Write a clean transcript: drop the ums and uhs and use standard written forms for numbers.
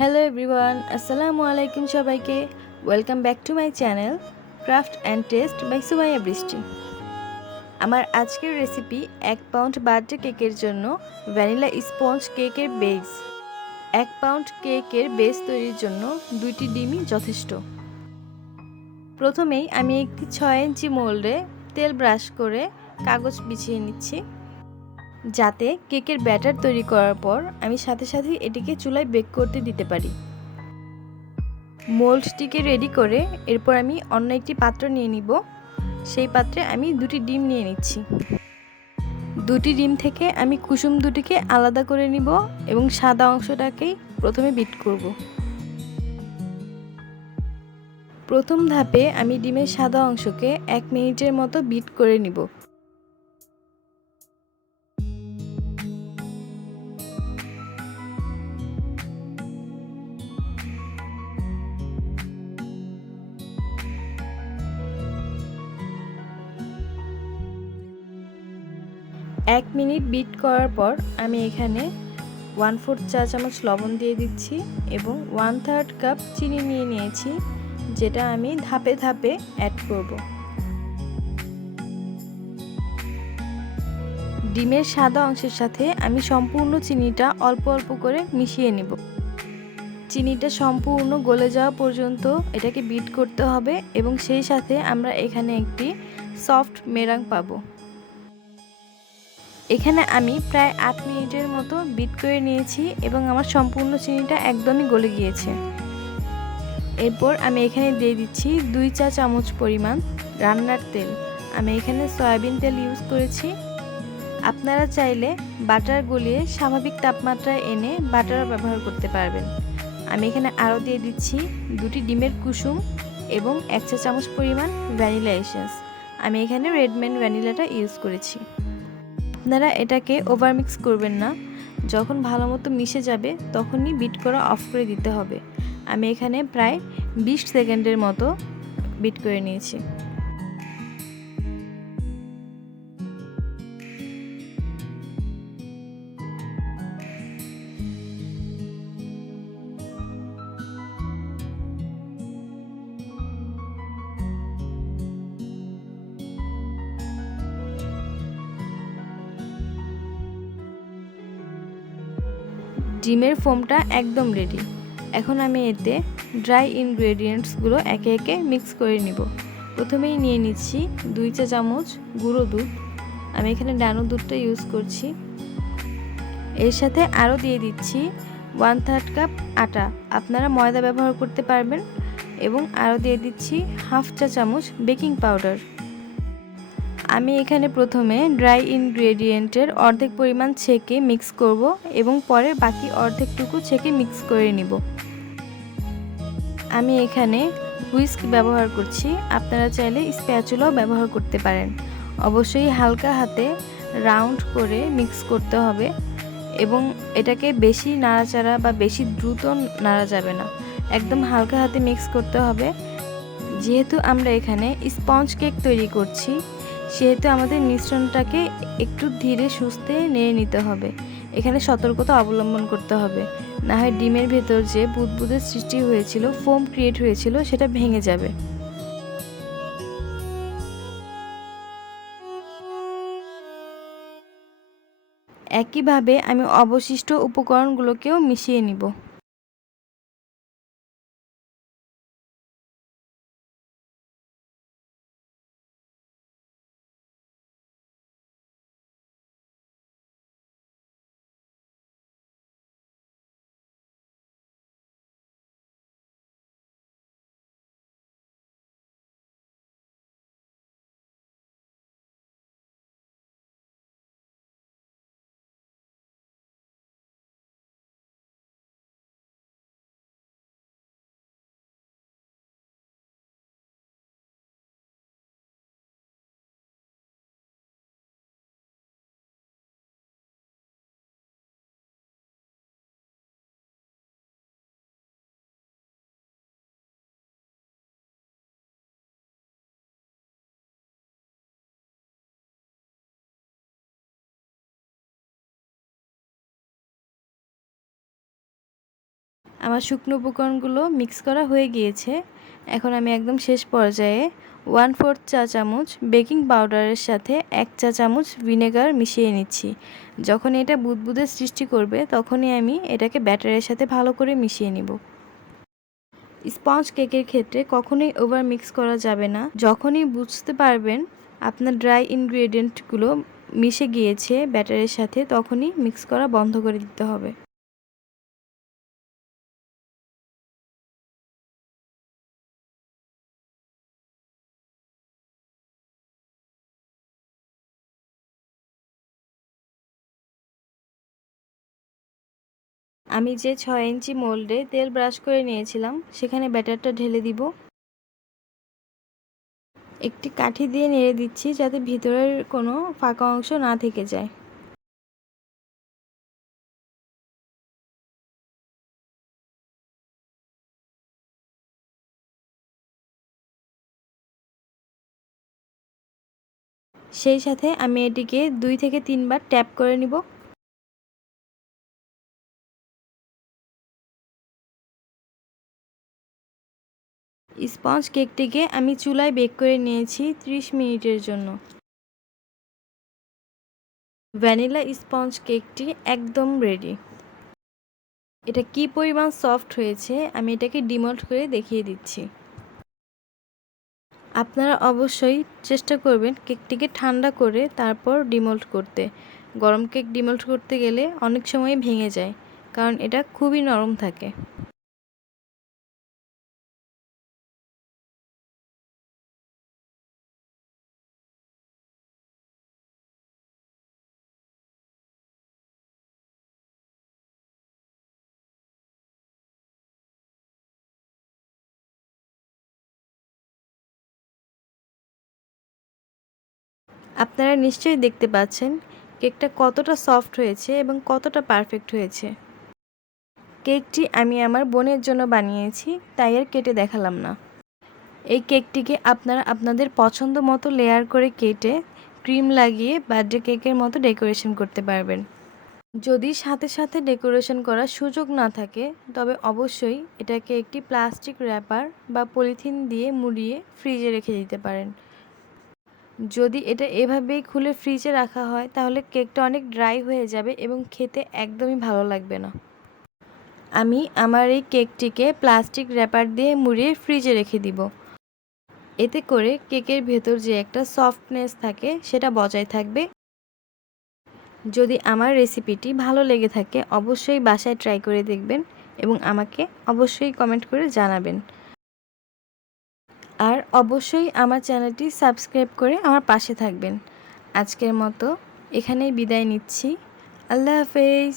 Hello everyone, আসসালামু আলাইকুম সবাইকে। Welcome back to my channel craft and taste by Sumaiya Brishti. আমার আজকের রেসিপি 1 পাউন্ড বার্থডে কেকের জন্য ভ্যানিলা স্পঞ্জ কেকের বেস। 1 পাউন্ড কেকের বেস তৈরির জন্য 2টি ডিমই যথেষ্ট। প্রথমেই আমি একটি 6 ইঞ্চি মোল্ডে তেল ব্রাশ করে কাগজ বিছিয়ে নিচ্ছি, যাতে কেকের ব্যাটার তৈরি করার পর আমি সাথে সাথে এটিকে চুলায় বেক করতে দিতে পারি। মোল্ডটিকে রেডি করে এরপর আমি অন্য একটি পাত্র নিয়ে নিব। সেই পাত্রে আমি 2টি ডিম নিয়ে নিচ্ছি। 2টি ডিম থেকে আমি কুসুম দুটিকে আলাদা করে নিব এবং সাদা অংশটাকেই প্রথমে বিট করব। প্রথম ধাপে আমি ডিমের সাদা অংশকে 1 মিনিটের মতো বিট করে নিব। এক মিনিট বিট করার পর আমি এখানে 1/4 চা চামচ লবণ দিয়ে দিচ্ছি এবং 1/3 কাপ চিনি নিয়ে নিয়েছি, যেটা আমি ধাপে ধাপে অ্যাড করব। ডিমের সাদা অংশের সাথে আমি সম্পূর্ণ চিনিটা অল্প অল্প করে মিশিয়ে নিব। চিনিটা সম্পূর্ণ গলে যাওয়া পর্যন্ত এটাকে বিট করতে হবে এবং সেই সাথে আমরা এখানে একটি সফট মেরাং পাবো। এখানে আমি প্রায় 8 মিনিটের মতো বিট করে নিয়েছি এবং আমার সম্পূর্ণ চিনিটা একদমই গলে গিয়েছে। এরপর আমি এখানে দিয়ে দিচ্ছি 2 চা চামচ পরিমাণ রান্নার তেল। আমি এখানে সয়াবিন তেল ইউজ করেছি। আপনারা চাইলে বাটার গলিয়ে স্বাভাবিক তাপমাত্রায় এনে বাটারও ব্যবহার করতে পারবেন। আমি এখানে আরও দিয়ে দিচ্ছি 2টি ডিমের কুসুম এবং 1 চা চামচ পরিমাণ ভ্যানিলা এসেন্স। আমি এখানে রেডমেন ভ্যানিলাটা ইউজ করেছি। আপনারা এটাকে ওভারমিক্স করবেন না, যখন ভালো মতো মিশে যাবে তখনই বিট করা অফ করে দিতে হবে। আমি এখানে প্রায় 20 সেকেন্ডের মতো বিট করে নিয়েছি। ডিমের ফোমটা একদম রেডি। এখন আমি এতে ড্রাই ইনগ্রেডিয়েন্টসগুলো একে একে মিক্স করে নিব। প্রথমেই নিয়ে নিচ্ছি 2 চা চামচ গুঁড়ো দুধ। আমি এখানে ডানো দুধটা ইউজ করছি। এর সাথে আরও দিয়ে দিচ্ছি 1/3 কাপ আটা। আপনারা ময়দা ব্যবহার করতে পারবেন। এবং আরও দিয়ে দিচ্ছি 1/2 চা চামচ বেকিং পাউডার। আমি এখানে প্রথমে ড্রাই ইনগ্রেডিয়েন্টের অর্ধেক পরিমাণ ছেঁকে মিক্স করব এবং পরে বাকি অর্ধেকটুকু ছেঁকে মিক্স করে নিব। আমি এখানে হুইস্ক ব্যবহার করছি, আপনারা চাইলে স্প্যাচুলাও ব্যবহার করতে পারেন। অবশ্যই হালকা হাতে রাউন্ড করে মিক্স করতে হবে এবং এটাকে বেশি নাড়াচাড়া বা বেশি দ্রুত নাড়া যাবে না, একদম হালকা হাতে মিক্স করতে হবে। যেহেতু আমরা এখানে স্পঞ্জ কেক তৈরি করছি, সেহেতু আমাদের মিশ্রণটাকে একটু ধীরে সুস্থে নেড়ে নিতে হবে। এখানে সতর্কতা অবলম্বন করতে হবে, না হয় ডিমের ভেতর যে বুদবুদের সৃষ্টি হয়েছিল, ফোম ক্রিয়েট হয়েছিল, সেটা ভেঙে যাবে। একইভাবে আমি অবশিষ্ট উপকরণগুলোকেও মিশিয়ে নিব। আমার শুকনো উপকরণগুলো মিক্স করা হয়ে গিয়েছে। এখন আমি একদম শেষ পর্যায়ে 1/4 চা চামচ বেকিং পাউডারের সাথে 1 চা চামচ ভিনেগার মিশিয়ে নিচ্ছি। যখন এটা বুদবুদে সৃষ্টি করবে তখনই আমি এটাকে ব্যাটারের সাথে ভালো করে মিশিয়ে নিব। স্পঞ্জ কেকের ক্ষেত্রে কখনোই ওভার মিক্স করা যাবে না। যখনই বুঝতে পারবেন আপনার ড্রাই ইনগ্রেডিয়েন্টগুলো মিশে গিয়েছে ব্যাটারের সাথে, তখনই মিক্স করা বন্ধ করে দিতে হবে। আমি যে 6 ইঞ্চি মোল্ডে তেল ব্রাশ করে নিয়েছিলাম সেখানে ব্যাটারটা ঢেলে দিব। একটি কাঠি দিয়ে নেড়ে দিচ্ছি যাতে ভিতরের কোনো ফাঁকা অংশ না থেকে যায়। সেই সাথে আমি এটিকে 2 থেকে 3 বার ট্যাপ করে নিব। স্পঞ্জ কেকটিকে আমি চুলায় বেক করে নিয়েছি 30 মিনিটের জন্য। ভ্যানিলা স্পঞ্জ কেকটি একদম রেডি। এটা কি পরিমাণ সফট হয়েছে আমি এটাকে ডিমোল্ড করে দেখিয়ে দিচ্ছি। আপনারা অবশ্যই চেষ্টা করবেন কেকটিকে ঠান্ডা করে তারপর ডিমোল্ড করতে। গরম কেক ডিমোল্ড করতে গেলে অনেক সময় ভেঙে যায়, কারণ এটা খুবই নরম থাকে। আপনারা নিশ্চয়ই দেখতে পাচ্ছেন কেকটা কতটা সফট হয়েছে এবং কতটা পারফেক্ট হয়েছে। কেকটি আমি আমার বোনের জন্য বানিয়েছি, তাই আর কেটে দেখালাম না। এই কেকটিকে আপনারা আপনাদের পছন্দ মতো লেয়ার করে কেটে ক্রিম লাগিয়ে বার্থডে কেকের মতো ডেকোরেশন করতে পারবেন। যদি সাথে সাথে ডেকোরেশন করার সুযোগ না থাকে তবে অবশ্যই এটাকে একটি প্লাস্টিক র্যাপার বা পলিথিন দিয়ে মুড়িয়ে ফ্রিজে রেখে দিতে পারেন। যদি এটা এভাবেই খুলে ফ্রিজে রাখা হয় তাহলে কেকটা অনেক ড্রাই হয়ে যাবে এবং খেতে একদমই ভালো লাগবে না। আমি আমার এই কেকটিকে প্লাস্টিক র্যাপার দিয়ে মুড়িয়ে ফ্রিজে রেখে দিব। এতে করে কেকের ভেতর যে একটা সফটনেস থাকে সেটা বজায় থাকবে। যদি আমার রেসিপিটি ভালো লেগে থাকে অবশ্যই বাসায় ট্রাই করে দেখবেন এবং আমাকে অবশ্যই কমেন্ট করে জানাবেন। আর অবশ্যই আমার চ্যানেলটি সাবস্ক্রাইব করে আমার পাশে থাকবেন। আজকের মতো এখানেই বিদায় নিচ্ছি। আল্লাহ হাফেজ।